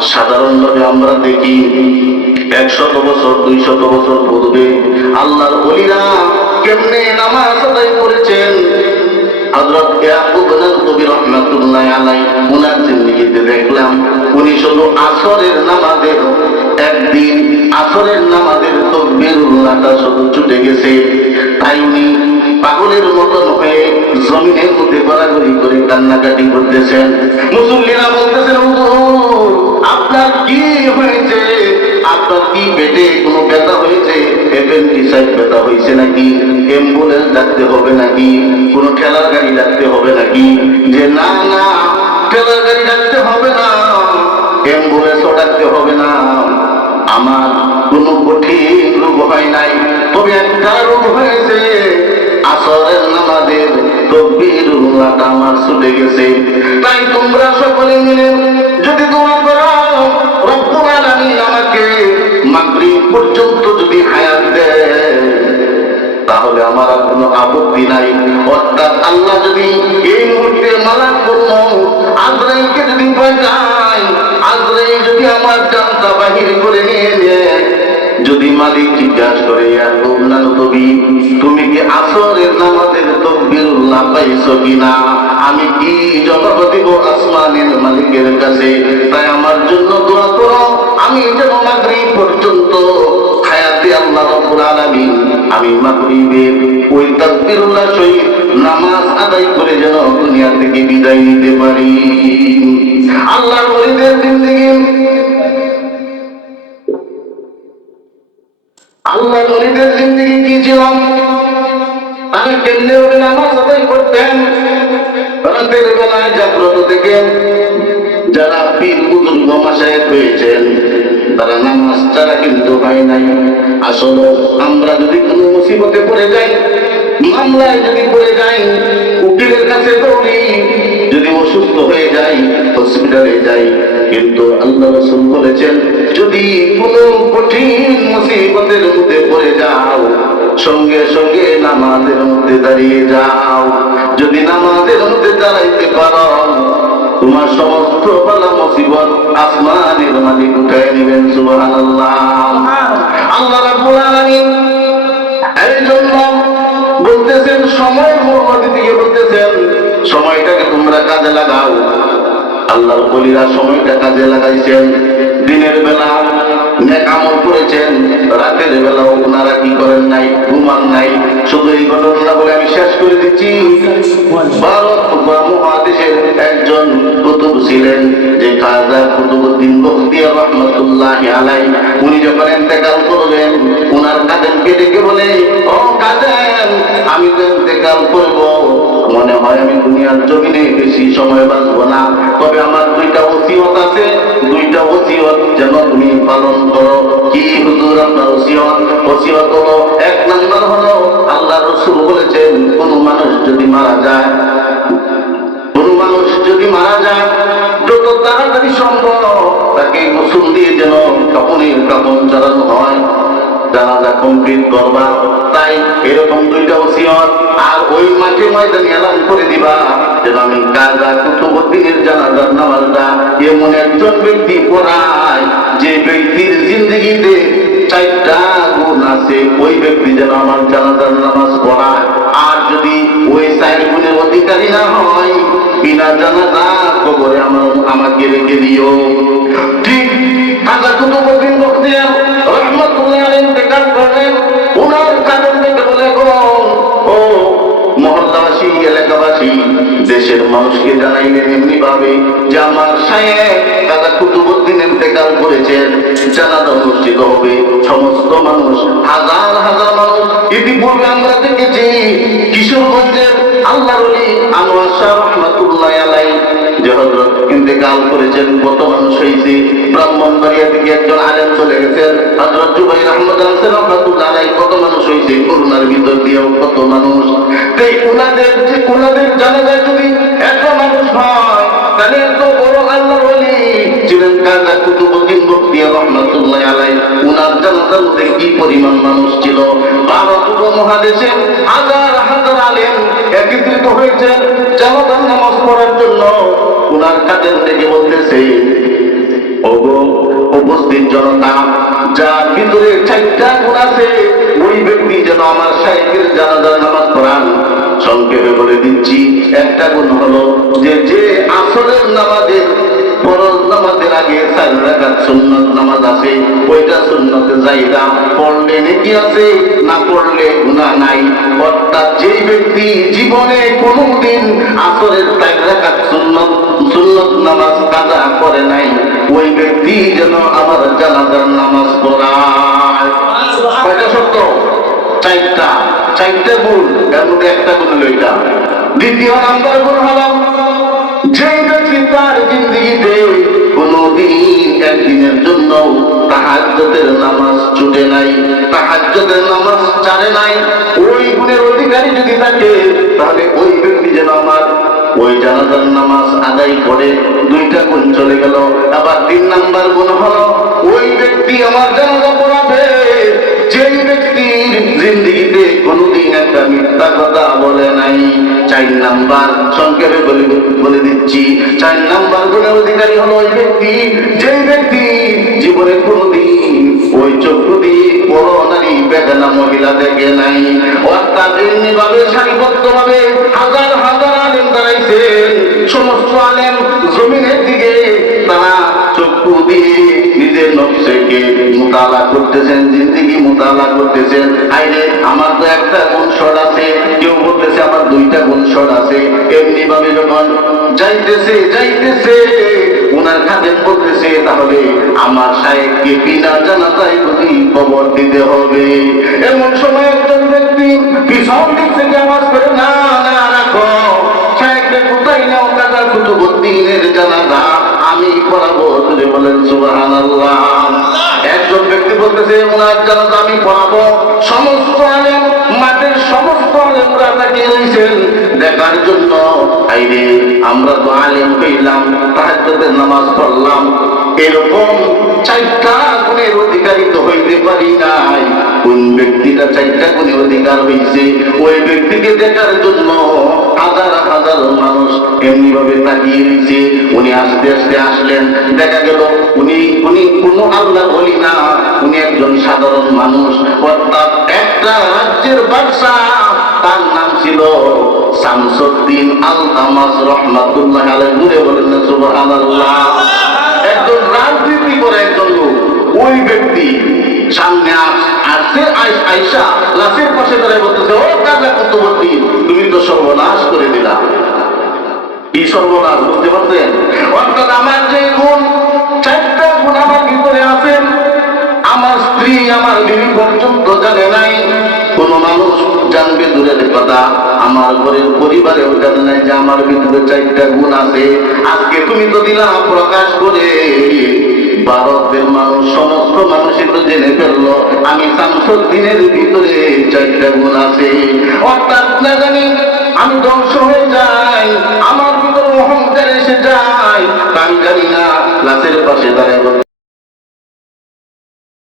সাধারণভাবে আমরা দেখি একশত বছর দুই শত বছর পূর্বে আল্লাহর অলিরা কেমনে নামাজ আদায় করেছেন? নবী রহমাতুল্লাহ আলাই উনার জিন্দেগিতে দেখলাম, উনি শুধু আসরের নামাজের একদিন আসরের নামাজের তকবীরুল্লাহটা শুধু ছুটে গেছে। তাই উনি পাগলের মতন হয়ে জমিনের মধ্যে গড়াগড়ি করে কান্নাকাটি করতেছেন। মুসল্লিরা বলতেছেন আপনার কি হয়েছে? আপনার কি পেটে কোনো ব্যথা হয়েছে? ব্যথা হয়েছে নাকি? অ্যাম্বুলেন্স ডাকতে হবে নাকি? কোনো ঠেলার গাড়ি ডাকতে হবে নাকি? যে, না না, ঠেলার গাড়ি ডাকতে হবে না, অ্যাম্বুলেন্সও ডাকতে হবে না। আমার কোনো কঠিন রোগ হয় নাই, তবে একটা রোগ হয়েছে। আসরের নামাজের তকবীরুল্লাহটা আমার ছুটে গেছে। তাই তোমরা সকলে মিলে যদি দোয়া করো, রব্বুল আলামিন আমাকে মাগরিব পর্যন্ত যদি হায়াত দেয়, তাহলে আমার কোনো আপত্তি নাই। অর্থাৎ আল্লাহ যদি তকবীরুল্লাহ পাইছো কিনা? আমি কি জবাব দিব আসমানের মালিকের কাছে? তাই আমার জন্য দোয়া করো। আমি যেন মাগরিব পর্যন্ত হায়াতে আল্লাহ রাব্বুল আলামিন আমি মাগরিবের ওই তাকবীরুল্লাহ সহিত নামাজ আদায় করে যেন দুনিয়া থেকে বিদায় নিতে পারি। আল্লাহর ওলিদের জিন্দেগি। আল্লাহর ওলিদের জিন্দেগি কি ছিল তারা কেমনে ওই নামাজ আদায় করতেন। রাতের বেলায় জাগ্রত থেকে যারা পীর বুজুর্গ মাসায়ক হয়েছেন, তারা নামাজ ছাড়া কিন্তু হয় নাই। আসলে আমরা যদি কোনো মুসিবতে পড়ে যাই, মামলায় যদি পড়ে যাই, উকিলের কাছে দৌড়ি, যদি অসুস্থ হয়ে যাই হসপিটালে যাই, কিন্তু আল্লাহ রসুল বলেছেন, যদি কোনো কঠিন মুসিবতের মধ্যে পড়ে যাও সঙ্গে সঙ্গে নামাজের মধ্যে দাঁড়িয়ে যাও। যদি নামাজের মধ্যে দাঁড়াইতে পারো, তোমার সমস্ত বালা মুসিবত আসমানের মালিক উঠায় নেবেন, সুবহানাল্লাহ। আল্লাহ রাব্বুল আলামিন এই বলতেছেন, সময় মূল্য দিকে বলতেছেন, সময়টাকে তোমরা কাজে লাগাও। আল্লাহর বলিরা সময়টা কাজে লাগাইছেন। দিনের বেলা নেক আমল করেছেন, রাতের বেলা শুধু এই ঘটনাটা বলে আমি শেষ করে দিচ্ছি। ভারত মহাদেশের একজন কুতুব ছিলেন, যে কাজা কুতুবুদ্দিন বখতিয়ার রহমতুল্লাহ আলাই উনি যখন ইন্তেকাল করলেন ওনার কাদেরকে ডেকে বলে, ও কাদেন আমি তো ইন্তেকাল করব। মনে হয় আমি দুনিয়ার জমিনে বেশি সময় বাঁচবো না। তবে আমার দুইটা ওসিয়ত আছে। দুইটা ওসিয়ত যেন তুমি পালন করো। কি হুজুর আপনার ওসিয়ত? ওসিয়ত হলো, এক নম্বর হলো রসুল বলেছেন কোন মানুষ যদি মারা যায়, কোন মানুষ যদি মারা যায়, যত তাড়াতাড়ি সম্ভব তাকে গোসল দিয়ে যেন কাপড়ের কাপড় চালানো হয়। জানাজা কমপ্লিট করবা, তাই এরকম দুইটা ওসিয়ত, আর ওই মাঠে ময়দানে এলান করে দিবা, যেন আমি কাজা কুতুবুদ্দিনের জানাজার নামাজটা এমন একজন ব্যক্তি পড়ায়, যে ব্যক্তির জিন্দগিতে চারটা গুণ আছে, ওই ব্যক্তি যেন আমার জানাজার নামাজ পড়ায়। আর যদি ওই চার গুণের অধিকারী না হয়, বিনা জানাজা কবরে আমার আমাকে রেখে দিও। ঠিক কাজা কুতুবুদ্দিন বখতিয়ার রহমতুল্লাহ দেশের মানুষকে জানাইলেন এমনি ভাবে যে আমার সাহেব কাজা কুতুবুদ্দিন ইন্তেকাল করেছেন, জানাজা অনুষ্ঠিত হবে। সমস্ত মানুষ, হাজার হাজার মানুষ ইতিপূর্বে আমরা দেখেছি, কিশোরগঞ্জের আল্লাহ আনোয়ার শাহ রহমাতুল্লাহ আলাই ইন্তেকাল করেছেন ব্রাহ্মণবাড়িয়া থেকে একজন চলে গেছেন আহমদ আনসেন কত মানুষ করোনার ভিতর দিয়েও কত মানুষ। যে যদি এত মানুষ হয়, তাহলে এত বড় ছিলেন কাজা কুতুবুদ্দিন আলাই কি পরিমাণ মানুষ ছিল? ভারত উপমহাদেশে হাজার হাজার আলেম একত্রিত হয়েছেন জানাজার নামাজ পড়ার জন্য। ওনার কাদের থেকে বলতেছে উপস্থিত জনতা, যার ভিতরে চারটা গুণ আছে, ওই ব্যক্তি যেন আমার সাহেবের জানাজার নামাজ পড়ান। সংক্ষেপে বলে দিচ্ছি, একটা গুণ হলো যে যে আসরের নামাজের ফরজ নামাজের আগে চার রাকাত সুন্নত আছে, ওইটা সুন্নতে যাইরা পড়লে নাকি আছে, না পড়লে গুনাহ নাই। অর্থাৎ যেই ব্যক্তি জীবনে কোনোদিন আসরের চার রাকাত সুন্নত সুন্নত নামাজ কাজা করে নাই, ওই ব্যক্তি যেন আমার জানাজার নামাজ পড়ায়। সত্য চারটা। চারটা গুণ, এর মধ্যে একটা গুণ হলো এটা। দ্বিতীয় নাম্বার গুণ হলো তাহাজ্জতের নামাজ ছুটে নাই তাহাজ্জতের নামাজ নাই। ওই গুণের অধিকারী যদি থাকে, তাহলে ওই ব্যক্তি যেন আমার ওই জানাজার নামাজ আদায় করে। দুইটা গুণ চলে গেল, আবার তিন নাম্বার গুণ হলো, ওই ব্যক্তি আমার জানাজা পড়াবে। যেই ব্যক্তির জিন্দিগিতে কোনোদিন একটা মিথ্যা কথা বলে নাই, চার নাম্বার সংক্ষেপে বলে বলে দিচ্ছি, চার নাম্বার গুণের অধিকারী হলো ওই ব্যক্তি। যেই ব্যক্তি জীবনে কোনোদিন ওই চক্ষু দিয়ে বড় নারী বেদনা মহিলা দেখে নাই করতেছেন, জিন্দিগি মোতালা করতেছেন। আইরে, আমার তো একটা গুণশট আছে, কেউ বলতেছে আমার দুইটা গুণশট আছে। এমনি ভাবে যখন যাইতেছে যাইতেছে ওনার খাদেম বলতেছে, তাহলে আমার সাহেবকে বিনা জানাতাই বুঝি খবর দিতে হবে। এমন সময় একজন ব্যক্তি পিছন দিক থেকে আওয়াজ করে, না না, রাখো। ব্যক্তি ওনার জানাজা আমি পড়াবো সমস্ত আলেম, মাঠের সমস্ত আলেমরা তাকে রয়েছেন দেখার জন্য আইরে আমরা তো আলেম হইলাম, তাহাজ্জুদের নামাজ পড়লাম। এরকম চারটা গুণের অধিকারী তো হইতে পারি নাই। কোন ব্যক্তিটা চারটা গুণের অধিকার হইছে, ওই ব্যক্তিকে দেখার জন্য হাজার হাজার মানুষ এমনি ভাবে তাকিয়ে রয়েছে আস্তে আস্তে আসলেন। দেখা গেল উনি উনি কোনো আল্লাহ বলি না। উনি একজন সাধারণ মানুষ। অর্থাৎ একটা রাজ্যের বাদশাহ। তার নাম ছিল শামসুদ্দিন আল তামাস রহমাতুল্লাহ আলাই ঘুরে বলেন সুবহানাল্লাহ। একজন রাজনীতি করে একজন লোক। ওই ব্যক্তি সামনে আস- আসছে আইস- লাশের পাশে দাঁড়ায় বলতেছে, ও কাজা কুতুবুদ্দি তুমি তো সর্বনাশ করে দিলা। আমার ভিতরে মানুষ চারটা গুণ আছে। আজকে তুমি তো দিলা প্রকাশ করে, ভারতের মানুষ, সমস্ত মানুষই তো জেনে ফেলল, আমি শামসুদ্দিনের ভিতরে চারটা গুণ আছে। অর্থাৎ না জানি, আমি ধ্বংস হয়ে যাই, আমার ভিতরে এসে যায়। আমি না লাশের পাশে দাঁড়ায়